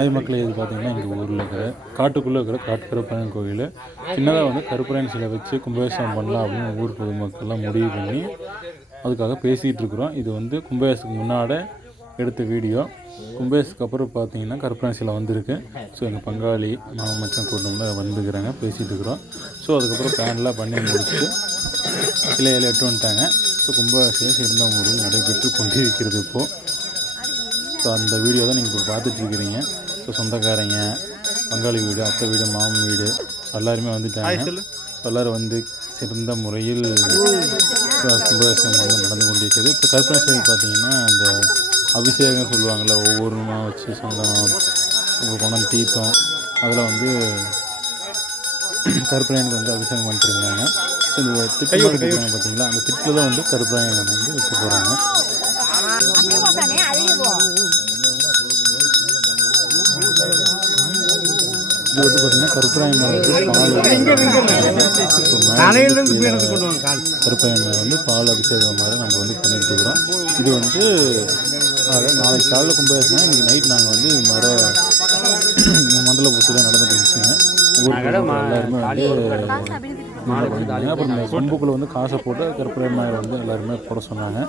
அது மக்களை இது பார்த்தீங்கன்னா எங்கள் ஊரில் இருக்கிற காட்டுக்குள்ளே இருக்கிற காட்டு கோயில். சின்னதாக வந்து கருப்பராயன் சிலை வச்சு கும்பாபிஷேகம் பண்ணலாம் அப்படின்னு ஊர் பொதுமக்கள்லாம் முடிவு பண்ணி அதுக்காக பேசிகிட்டு இருக்கிறோம். இது வந்து கும்பாபிஷேகத்துக்கு முன்னாடி எடுத்த வீடியோ. கும்பேஷுக்கு அப்புறம் பார்த்தீங்கன்னா கருப்பராயன் சிலை வந்திருக்கு. ஸோ எங்கள் பங்காளி மாமா மச்சம் கூட்டம்லாம் வந்துக்கிறாங்க பேசிகிட்டு இருக்கிறோம். ஸோ அதுக்கப்புறம் பிளான்லாம் பண்ணி முடிச்சுட்டு சிலையில் எட்டு வந்துட்டாங்க. ஸோ கும்பாபிஷேகம் சிறந்த முறையில் நடைபெற்று கொண்டிருக்கிறது இப்போது ஸோ அந்த வீடியோ தான் நீங்கள் இப்போ பார்த்துட்டு இருக்கிறீங்க ஸோ சொந்தக்காரங்க பங்காளி வீடு அத்தை வீடு மாமன் வீடு எல்லாருமே வந்துட்டாங்க. எல்லோரும் வந்து சிறந்த முறையில் கும்பாபிஷேகம் வந்து நடந்து கொண்டிருக்கிறது இப்போ கற்பனை சிலை பார்த்தீங்கன்னா அந்த அபிஷேகம் சொல்லுவாங்கள்ல ஒவ்வொருமா வச்சு சந்தனம் ஒரு குணம் தீபம் அதில் வந்து கருப்பராயனுக்கு வந்து அபிஷேகம் பண்ணிட்டு இருந்தாங்க ஸோ இந்த திட்டம் இருக்காங்க பார்த்தீங்களா? அந்த திட்டில் தான் வந்து கருப்பராயனை வந்து வைக்க போகிறாங்க அப்படியே போட்டானே இது வந்து பார்த்தீங்கன்னா கருப்பராயன் வந்து பால் கருப்பராயன் வந்து பால் அபிஷேகம் மாதிரி நம்ம வந்து பண்ணிட்டு இருக்கிறோம் இது வந்து நாளைக்கு காலையில் கும்பாபிஷேகம் இன்னைக்கு நைட் நாங்கள் வந்து இது மாதிரி மண்டல பூசையில் நடந்துட்டு இருந்துச்சுங்க எல்லாருமே வந்து அப்புறம் சொம்புக்குள்ள வந்து காசை போட்டு கருப்பராயன் மேலே வந்து எல்லாருமே போட சொன்னாங்க.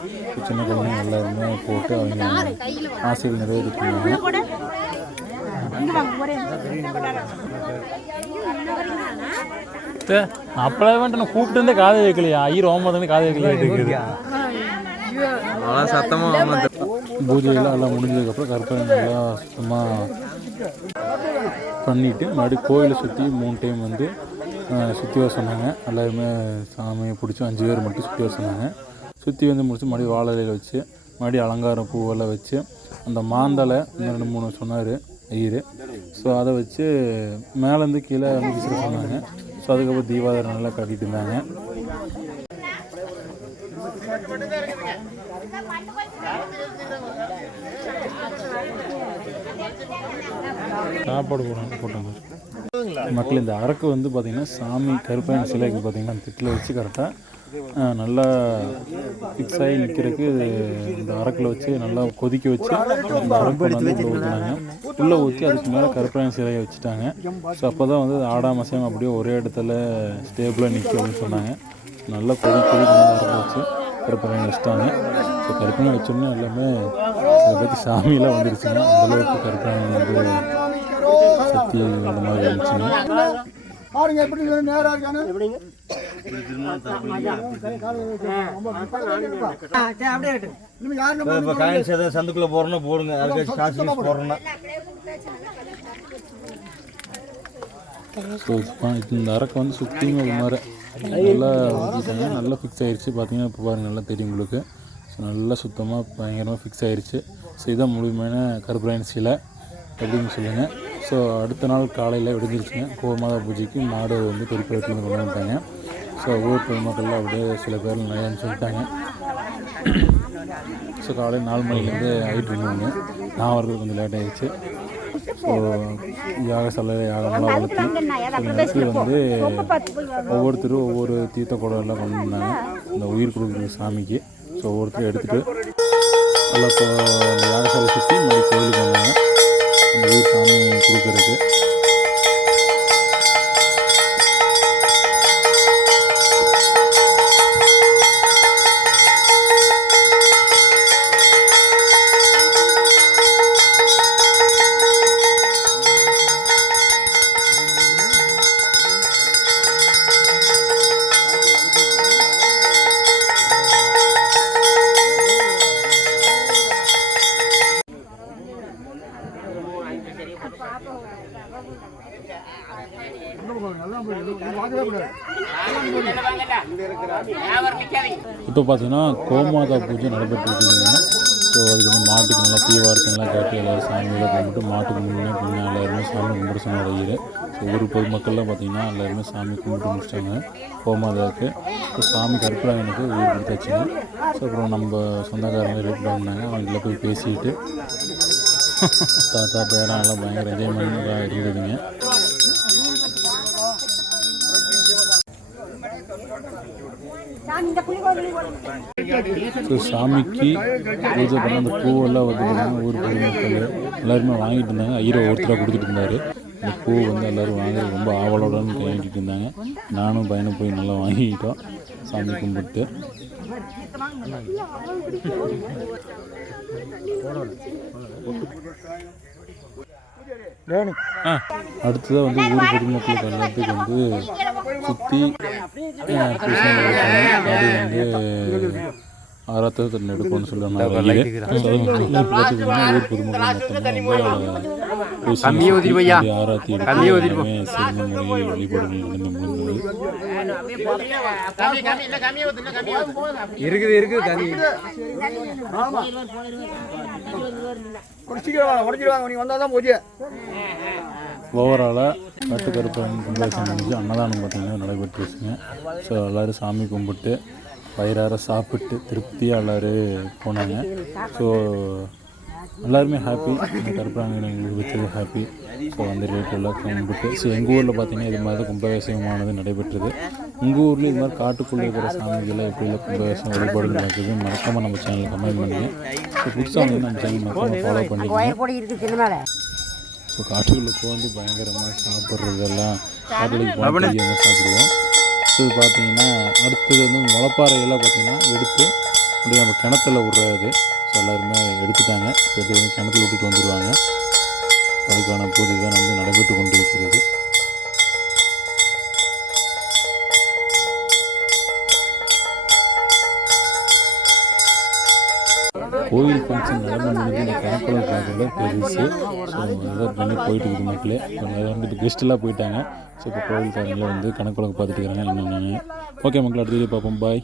சின்ன குழந்தைங்க எல்லாருமே போட்டு அவங்க ஆசைகள் நிறைவேற்றிட்டு இங்க வாங்க ஒரே அப்பளே வந்துட்டு நான் கூப்பிட்டு இருந்தே காதை வைக்கலையா ஐயர் ஓமதான் காதை வைக்கலையா பூஜையெல்லாம் எல்லாம் முடிஞ்சதுக்கப்புறம் கற்பனை எல்லாம் சுத்தமாக பண்ணிவிட்டு மறுபடியும் கோயிலை சுற்றி மூணு டைம் வந்து சுற்றி வர சொன்னாங்க. எல்லாருமே சாமியை பிடிச்சி அஞ்சு பேர் மட்டும் சுற்றி வர சொன்னாங்க. சுற்றி வந்து முடிச்சு மறுபடியும் வாழை வச்சு மறுபடியும் அலங்காரம் பூவெல்லாம் வச்சு அந்த மாந்தலை இன்னும் ரெண்டு மூணு சொன்னார் ஐயர் ஸோ அதை வச்சு மேலேருந்து கீழே வந்து விசிற சொன்னாங்க. ஸோ அதுக்கப்புறம் தீபாவளி நல்லா கட்டிட்டு இருந்தாங்க. சாப்பாடு போடுறாங்க போட்டாங்க. மக்கள் இந்த அரக்கு வந்து பார்த்திங்கன்னா சாமி கருப்பாயன் சிலைக்கு பார்த்திங்கன்னா அந்த திட்டில் வச்சு கரெக்டாக நல்லா ஃபிக்ஸ் ஆகி நிற்கிறதுக்கு இந்த அரக்கில் வச்சு நல்லா கொதிக்க வச்சு அந்த அரக்கு வந்து உள்ளே ஊற்றினாங்க உள்ளே ஊற்றி அதுக்கு மேலே கருப்பாயன் சிலையை வச்சுட்டாங்க. ஸோ அப்போ தான் வந்து அது ஆடாம அசையாம அப்படியே ஒரே இடத்துல ஸ்டேபிளாக நிற்கும் அப்படின்னு சொன்னாங்க. நல்லா கொதி கொதி கொண்டு வந்து அரக்கு வச்சு கருப்பராயன் வச்சுட்டாங்க. ஸோ கருப்பராயன் வச்சோடனே எல்லாமே அதை பற்றி சாமியெல்லாம் வந்துருச்சுங்க அந்தளவுக்கு கருப்பராயன் வந்து சக்தி அந்த மாதிரி இருந்துச்சுங்க பாருங்க எப்படி நேரா இருக்கானு இப்போ காயின்ஸ் எதாவது சந்துக்குள்ளே போடுறோன்னா போடுங்க அதுக்கு காசு ஸோ இந்த அரக்கை வந்து சுற்றியும் ஒரு மாதிரி நல்லா ஊற்றிட்டாங்க நல்லா ஃபிக்ஸ் ஆயிடுச்சு பார்த்தீங்கன்னா இப்போ பாருங்க நல்லா தெரியும் உங்களுக்கு ஸோ நல்லா சுத்தமாக பயங்கரமாக ஃபிக்ஸ் ஆயிடுச்சு. ஸோ இதான் முழுமையான கருப்பராயன் சிலை அப்படின்னு சொல்லுங்கள் ஸோ அடுத்த நாள் காலையில் விடிஞ்சிருச்சுங்க. கோமாதா பூஜைக்கு மாடு வந்து பெருக்கிலேருந்து கொண்டு வந்துட்டாங்க. ஸோ ஊர் பொதுமக்கள்லாம் அப்படியே சில பேர் நிறையான்னு சொல்லிட்டாங்க. ஸோ காலையில் நாலு மணிலேருந்து ஆகிட்டு இருந்தாங்க நான் வரது கொஞ்சம் லேட் ஆகிடுச்சு ஸோ யாக சலையில் யாகமெல்லாம் வளர்த்தி வந்து ஒவ்வொருத்தரும் ஒவ்வொரு தீர்த்த குடம் எல்லாம் கொண்டு வந்தாங்க இந்த உயிர் கொடுக்குற சாமிக்கு. ஸோ ஒவ்வொருத்தரும் எடுத்துகிட்டு நல்லா இப்போ யாகசாலை சுற்றி மறுபடியும் கோயிலுக்கு வந்தாங்க. இப்போ பார்த்தீங்கன்னா கோமாதா பூஜை நடைபெற்றுருக்குதுங்க. ஸோ அதுக்கு வந்து மாட்டுக்கு நல்லா தீவாரத்தெல்லாம் காட்டி எல்லோரும் சாமியெல்லாம் கும்பிட்டு மாட்டுக்கு முன்னே பின்னே எல்லாருமே சாமி கும்பிட சொன்னார் ஐயர் ஸோ ஊர் பொதுமக்கள்லாம் பார்த்தீங்கன்னா எல்லாருமே சாமி கும்பிட்டு முடிச்சிட்டாங்க கோமாதாவுக்கு. ஸோ சாமி எனக்கு உயிர் கொடுத்தாச்சுங்க. ஸோ அப்புறம் நம்ம சொந்தக்காரங்க ரிலேட்டிவ் வந்தாங்க அவங்கள போய் பேசிட்டு தாத்தா பேரன் எல்லாம் பயங்கர என்ஜாய்மெண்ட்டாக இருந்ததுங்க ஸோ சாமிக்கு பூஜை பண்ண அந்த பூவெல்லாம் வந்து பார்த்தீங்கன்னா ஊர் பொதுமக்கள் எல்லாருமே வாங்கிட்டு இருந்தாங்க. ஐயரை ஒருத்தராக கொடுத்துட்டு இருந்தாரு. இந்த பூ வந்து எல்லோரும் வாங்க ரொம்ப ஆவலோடன்னு கையாண்டிட்டு இருந்தாங்க. நானும் பையனும் போய் நல்லா வாங்கிக்கிட்டோம். சாமி கும்பிட்டு. ஆ அடுத்ததாக வந்து ஊர் பொதுமக்கள் கல்யாணத்துக்கு வந்து சுற்றி அது வந்து ஆறாவது தண்ணி எடுக்கணும்னு சொல்லுவாங்க ஊர் பொதுமக்கள் மொத்தமாக ஆராத்தி எடுத்து சிறந்த முறையில் வழிபாடுகள் நடந்து முடிந்தது இருக்குது இருக்குது போச்சு ஓவராலாக காட்டுக்கருப்பன் கும்பாபிஷேகம் முடிஞ்சு அன்னதானம் பார்த்தீங்கன்னா நடைபெற்றுச்சுங்க ஸோ எல்லோரும் சாமி கும்பிட்டு வயிறார சாப்பிட்டு திருப்தியாக எல்லோரும் போனாங்க. ஸோ எல்லாருமே ஹாப்பி இந்த கருப்பராங்கன் எங்களுக்கு வச்சது ஹாப்பி ஸோ அந்த எல்லாம் கும்பிட்டு ஸோ எங்கள் ஊரில் பார்த்தீங்கன்னா இது மாதிரி தான் கும்பாபிஷேகமானது நடைபெற்றது. உங்கள் ஊரில் இது மாதிரி காட்டுக்குள்ளே இருக்கிற சாமிகளை எப்படி இல்லை கும்பாபிஷேகம் வழிபாடு நடக்குது மறக்காமல் நம்ம சேனலில் கமெண்ட் பண்ணுங்கள் ஸோ புதுசாக வந்து நம்ம சேனல் மறக்காமல் ஃபாலோ பண்ணிக்கோங்க. பொடி இருக்கு சின்ன மேலே ஸோ காட்டுக்குள்ளே வந்து பயங்கரமாக சாப்பிட்றதெல்லாம் காட்டுக்கு சாப்பிடுவோம் ஸோ இது பார்த்தீங்கன்னா அடுத்தது வந்து முளைப்பாறையெல்லாம் பார்த்தீங்கன்னா எடுத்து அப்படியே நம்ம கிணத்துல விட்றது. ஸோ எல்லாருமே எடுத்துட்டாங்க. எடுத்து வந்து கிணத்துல விட்டுட்டு வந்துடுவாங்க அதுக்கான பூஜை தான் வந்து நடைபெற்று கொண்டு இருக்கிறது கோயில் ஃபங்க்ஷன் நடந்தது முடிஞ்சு இந்த பார்க்கல பெருசு ஸோ அதான் பண்ணி போயிட்டு இருக்குது மக்களே. வந்துட்டு கெஸ்ட்டெல்லாம் போயிட்டாங்க. ஸோ இப்போ கோயில்காரங்களே வந்து கணக்குழங்கு பார்த்துட்டு இருக்கிறாங்க. என்னென்னு ஓகே மக்கள் அடுத்த வீடியோ பார்ப்போம். பாய்